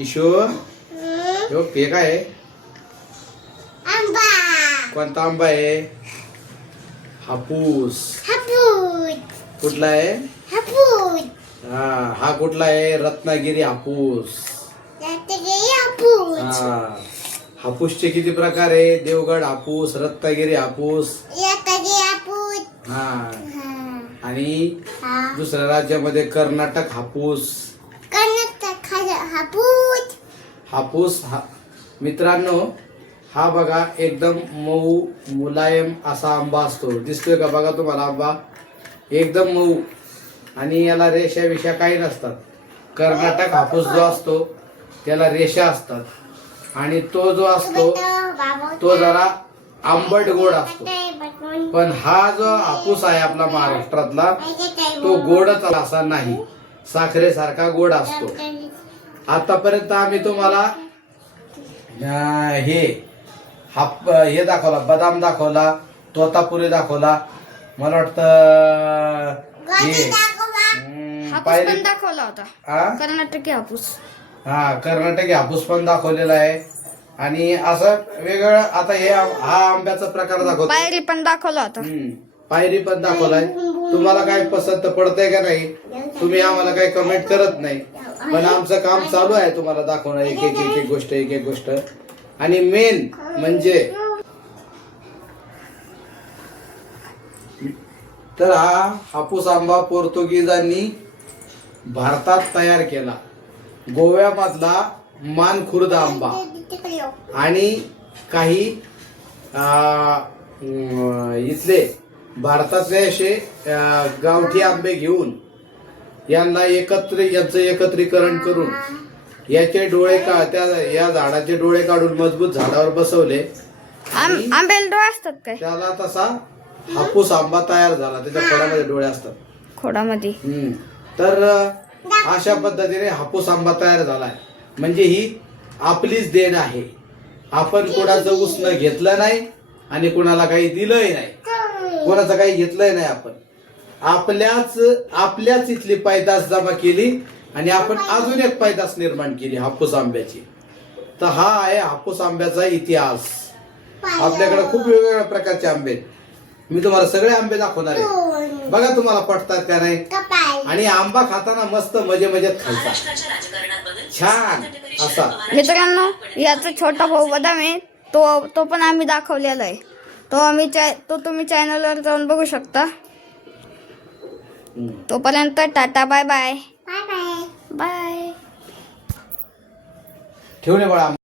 ईश्वर हो हे काय आहे? आंबा. कोणता आंबा आहे? हापूस. हापूस. कुठला आहे? हापूस. हा कुठला आहे? रत्नागिरी हापूस. रत्नागिरी हापूस. हापूसचे किती प्रकार आहे? देवगड हापूस, रत्नागिरी हापूस. रत्नागिरी हापूस. आणि दुसऱ्या राज्यामध्ये कर्नाटक हापूस. कर्नाटक हापूस. हापूस मित्रांनो, हा बघा एकदम मऊ मुलायम असा आंबा असतो. दिसतोय का बघा तुम्हाला आंबा? एकदम मऊ आणि याला रेषा विषा काही नसतात. कर्नाटक हापूस जो असतो त्याला रेषा असतात आणि तो जो असतो तो जरा आंबट गोड असतो. पण हा जो हापूस आहे आपला महाराष्ट्रातला तो गोडच असा नाही, साखरेसारखा गोड असतो. आतापर्यंत आम्ही तुम्हाला हे दाखवला, बदाम दाखवला, तोतापुरी दाखवला, मला वाटतं हापूस पण दाखवला होता. कर्नाटकी हापूस. कर्नाटकी हापूस पण दाखवलेला आहे. आणि असं वेगळं आता हा आंब्याचा प्रकार दाखवतो. पायरी पण दाखवला होता. पायरी पण दाखवलाय. तुम्हाला काय पसंत पडतंय का नाही तुम्ही आम्हाला काही कमेंट करत नाही, पण आमचं काम चालू आहे तुम्हाला दाखवणं एक एक गोष्ट. आणि मेन म्हणजे तर हा हापूस आंबा पोर्तुगीजांनी भारतात तयार केला. गोव्यामधला मानखुर्द आंबा आणि काही इथले भारतातले असे गावठी आंबे घेऊन यांचं एकत्रीकरण करून याचे डोळे या झाडाचे डोळे काढून मजबूत झाडावर बसवले. आंब्याला डोळे असतात काय? त्याला तसा हापूस आंबा तयार झाला. त्याच्या खोडामध्ये डोळे असतात. खोडामध्ये. तर अशा पद्धतीने हापूस आंबा तयार झालाय. म्हणजे ही आपलीच देण आहे. आपण कोणाचं उसनं घेतलं नाही आणि कोणाला काही दिलंही नाही, कोणाचं काही घेतलंय नाही. आपण आपल्याच इथली पैदास जमा केली आणि आपण अजून एक पैदास निर्माण केली हापूस आंब्याची. तर हा आहे हापूस आंब्याचा इतिहास. आपल्याकडे खूप वेगवेगळ्या प्रकारचे आंबे आहेत. मी तुम्हाला सगळे आंबे दाखवणार आहे. बघा तुम्हाला पटतात का नाही. आणि आंबा खाताना मस्त मजेत खायचा, छान असा. मित्रांनो, याचा छोटा भाऊ बदाम आहे, तो पण आम्ही दाखवलेला आहे. तो तुम्ही चॅनलवर जाऊन बघू शकता. तोपर्यंत tata, bye bye. Bye bye. Bye. ठेवले बाळा.